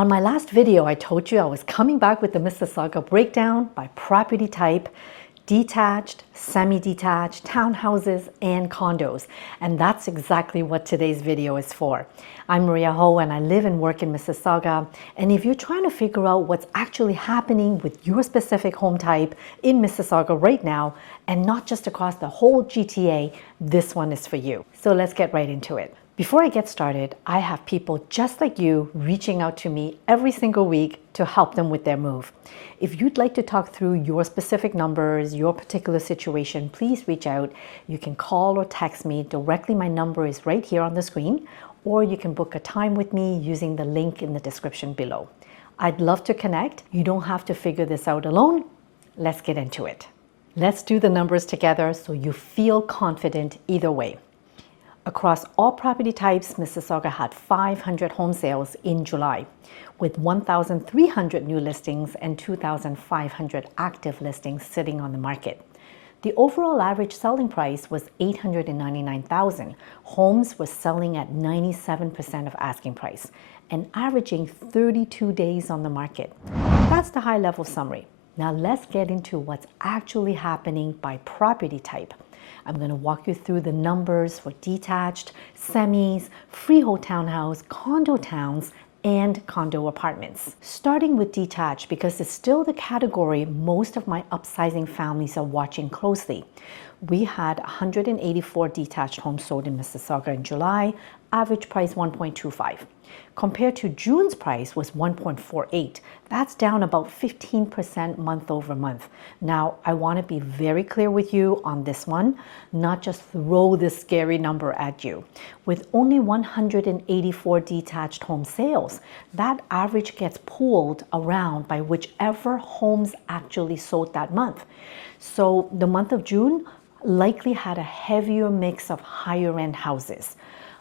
On my last video, I told you I was coming back with the Mississauga breakdown by property type, detached, semi-detached, townhouses, and condos. And that's exactly what today's video is for. I'm Maria Ho and I live and work in Mississauga. And if you're trying to figure out what's actually happening with your specific home type in Mississauga right now, and not just across the whole GTA, this one is for you. So let's get right into it. Before I get started, I have people just like you reaching out to me every single week to help them with their move. If you'd like to talk through your specific numbers, your particular situation, please reach out. You can call or text me directly. My number is right here on the screen, or you can book a time with me using the link in the description below. I'd love to connect. You don't have to figure this out alone. Let's get into it. Let's do the numbers together so you feel confident either way. Across all property types, Mississauga had 500 home sales in July, with 1,300 new listings and 2,500 active listings sitting on the market. The overall average selling price was $899,000. Homes were selling at 97% of asking price and averaging 32 days on the market. That's the high-level summary. Now let's get into what's actually happening by property type. I'm going to walk you through the numbers for detached, semis, freehold townhouse, condo towns, and condo apartments. Starting with detached because it's still the category most of my upsizing families are watching closely. We had 184 detached homes sold in Mississauga in July, average price 1.25. Compared to June's price was 1.48. That's down about 15% month over month. Now, I want to be very clear with you on this one, not just throw this scary number at you. With only 184 detached home sales, that average gets pulled around by whichever homes actually sold that month. So the month of June likely had a heavier mix of higher end houses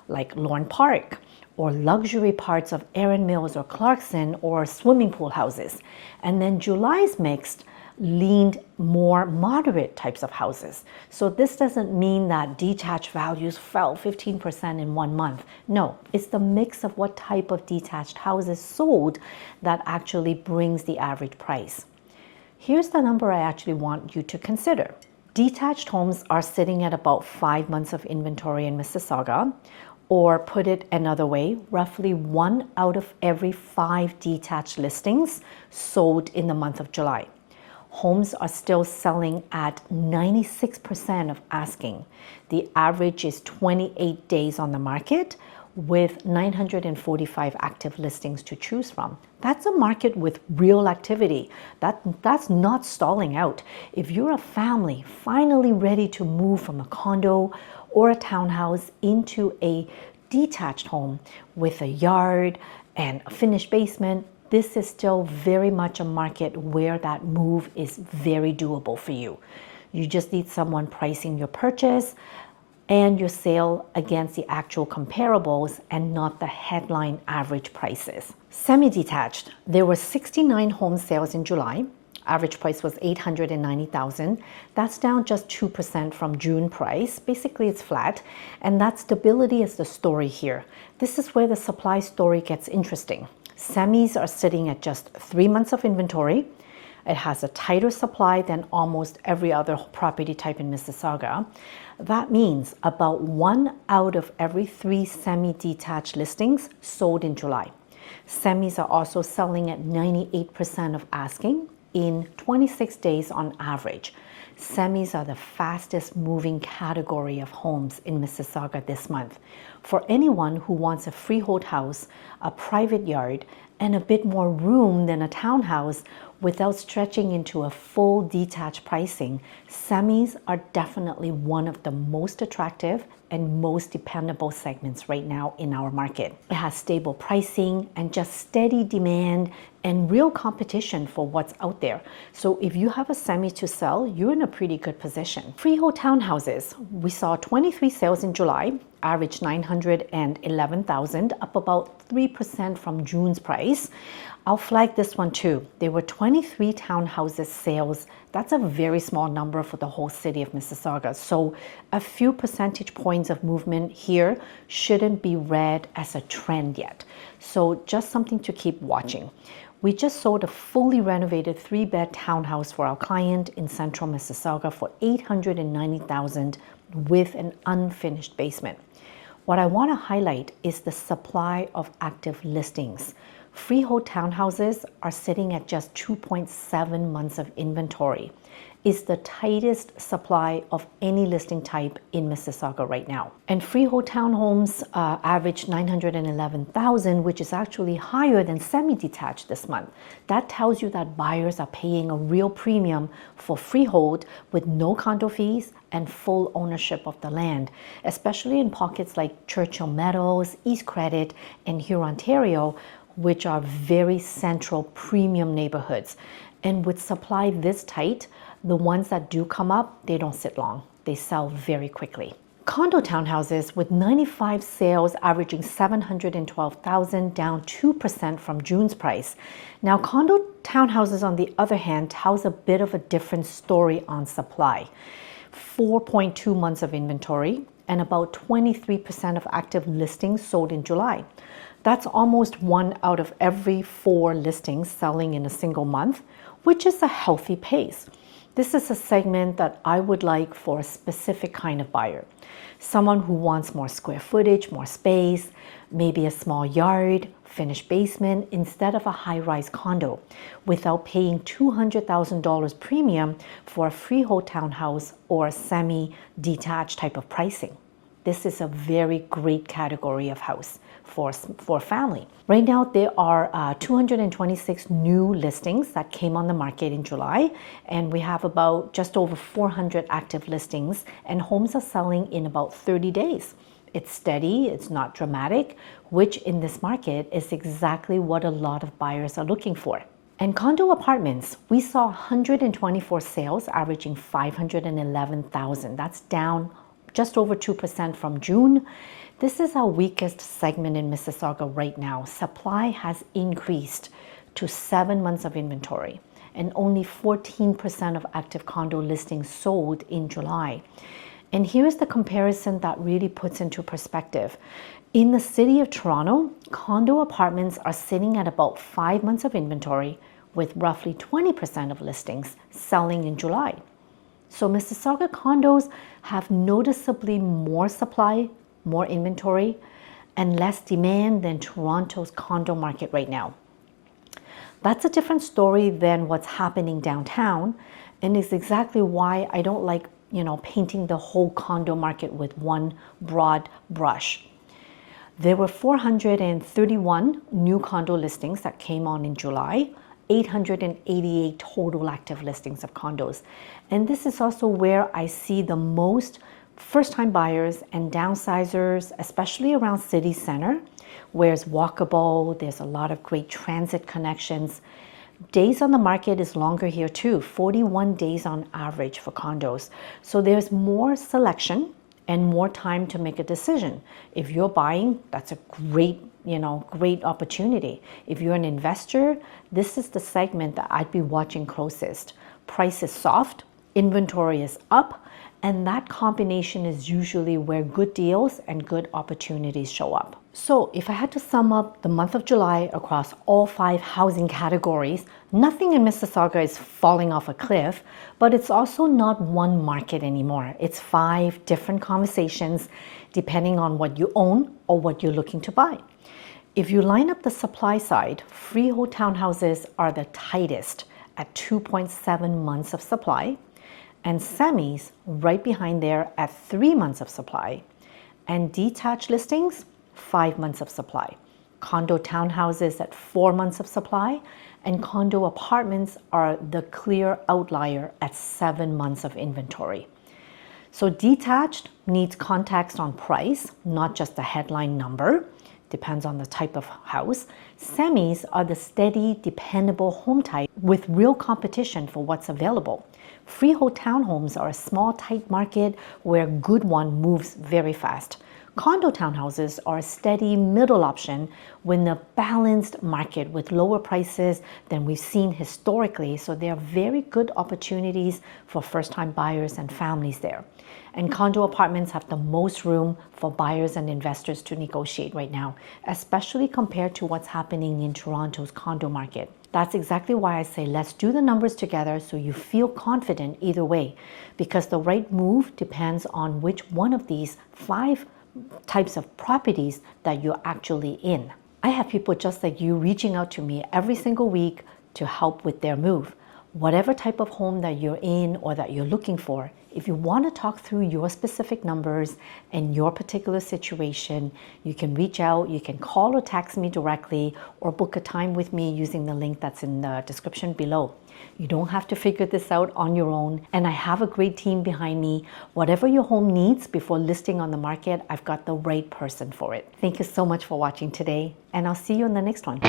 like Lorne Park, or luxury parts of Erin Mills or Clarkson, or swimming pool houses. And then July's mixed leaned more moderate types of houses. So this doesn't mean that detached values fell 15% in 1 month. No, it's the mix of what type of detached houses sold that actually brings the average price. Here's the number I actually want you to consider. Detached homes are sitting at about 5 months of inventory in Mississauga, or put it another way, roughly 1 out of every 5 detached listings sold in the month of July. Homes are still selling at 96% of asking. The average is 28 days on the market with 945 active listings to choose from. That's a market with real activity. That's not stalling out. If you're a family finally ready to move from a condo or a townhouse into a detached home with a yard and a finished basement, this is still very much a market where that move is very doable for you. You just need someone pricing your purchase and your sale against the actual comparables and not the headline average prices. Semi-detached, there were 69 home sales in July. Average price was $890,000. That's down just 2% from June price. Basically, it's flat. And that stability is the story here. This is where the supply story gets interesting. Semis are sitting at just 3 months of inventory. It has a tighter supply than almost every other property type in Mississauga. That means about 1 out of every 3 semi-detached listings sold in July. Semis are also selling at 98% of asking in 26 days on average. Semis are the fastest moving category of homes in Mississauga this month. For anyone who wants a freehold house, a private yard, and a bit more room than a townhouse without stretching into a full detached pricing, semis are definitely one of the most attractive and most dependable segments right now in our market. It has stable pricing and just steady demand and real competition for what's out there. So if you have a semi to sell, you're in a pretty good position. Freehold townhouses, we saw 23 sales in July. averaged 911,000, up about 3% from June's price. I'll flag this one too. There were 23 townhouses sales. That's a very small number for the whole city of Mississauga. So a few percentage points of movement here shouldn't be read as a trend yet. So just something to keep watching. We just sold a fully renovated 3-bed townhouse for our client in central Mississauga for $890,000 with an unfinished basement. What I want to highlight is the supply of active listings. Freehold Townhouses are sitting at just 2.7 months of inventory. It's the tightest supply of any listing type in Mississauga right now. And Freehold Townhomes averaged 911,000, which is actually higher than Semi-Detached this month. That tells you that buyers are paying a real premium for freehold with no condo fees and full ownership of the land, especially in pockets like Churchill Meadows, East Credit, and Hurontario, which are very central premium neighborhoods. And with supply this tight, the ones that do come up, they don't sit long. They sell very quickly. Condo townhouses with 95 sales averaging 712,000, down 2% from June's price. Now, condo townhouses, on the other hand, tells a bit of a different story on supply. 4.2 months of inventory and about 23% of active listings sold in July. That's almost 1 out of every 4 listings selling in a single month, which is a healthy pace. This is a segment that I would like for a specific kind of buyer. Someone who wants more square footage, more space, maybe a small yard, finished basement instead of a high-rise condo, without paying $200,000 premium for a freehold townhouse or a semi-detached type of pricing. This is a very great category of house for family. Right now, there are 226 new listings that came on the market in July, and we have about just over 400 active listings, and homes are selling in about 30 days. It's steady, it's not dramatic, which in this market is exactly what a lot of buyers are looking for. And condo apartments, we saw 124 sales averaging 511,000. That's down just over 2% from June. This is our weakest segment in Mississauga right now. Supply has increased to 7 months of inventory, and only 14% of active condo listings sold in July. And here's the comparison that really puts into perspective. In the city of Toronto, condo apartments are sitting at about 5 months of inventory, with roughly 20% of listings selling in July. So Mississauga condos have noticeably more supply, more inventory, and less demand than Toronto's condo market right now. That's a different story than what's happening downtown, and is exactly why I don't like, painting the whole condo market with one broad brush. There were 431 new condo listings that came on in July, 888 total active listings of condos. And this is also where I see the most first-time buyers and downsizers, especially around city center, where it's walkable, there's a lot of great transit connections. Days on the market is longer here too, 41 days on average for condos. So there's more selection and more time to make a decision. If you're buying, that's a great opportunity. If you're an investor, this is the segment that I'd be watching closest. Price is soft, inventory is up, and that combination is usually where good deals and good opportunities show up. So if I had to sum up the month of July across all 5 housing categories, nothing in Mississauga is falling off a cliff, but it's also not one market anymore. It's 5 different conversations depending on what you own or what you're looking to buy. If you line up the supply side, freehold townhouses are the tightest at 2.7 months of supply, and semis right behind there at 3 months of supply, and detached listings, 5 months of supply. Condo townhouses at 4 months of supply, and condo apartments are the clear outlier at 7 months of inventory. So detached needs context on price, not just the headline number. Depends on the type of house. Semis are the steady, dependable home type with real competition for what's available. Freehold townhomes are a small, tight market where a good one moves very fast. Condo townhouses are a steady middle option in a balanced market with lower prices than we've seen historically. So they are very good opportunities for first-time buyers and families there. And condo apartments have the most room for buyers and investors to negotiate right now, especially compared to what's happening in Toronto's condo market. That's exactly why I say let's do the numbers together so you feel confident either way, because the right move depends on which one of these 5 types of properties that you're actually in. I have people just like you reaching out to me every single week to help with their move. Whatever type of home that you're in or that you're looking for, if you want to talk through your specific numbers and your particular situation, you can reach out, you can call or text me directly or book a time with me using the link that's in the description below. You don't have to figure this out on your own, and I have a great team behind me. Whatever your home needs before listing on the market, I've got the right person for it. Thank you so much for watching today, and I'll see you in the next one.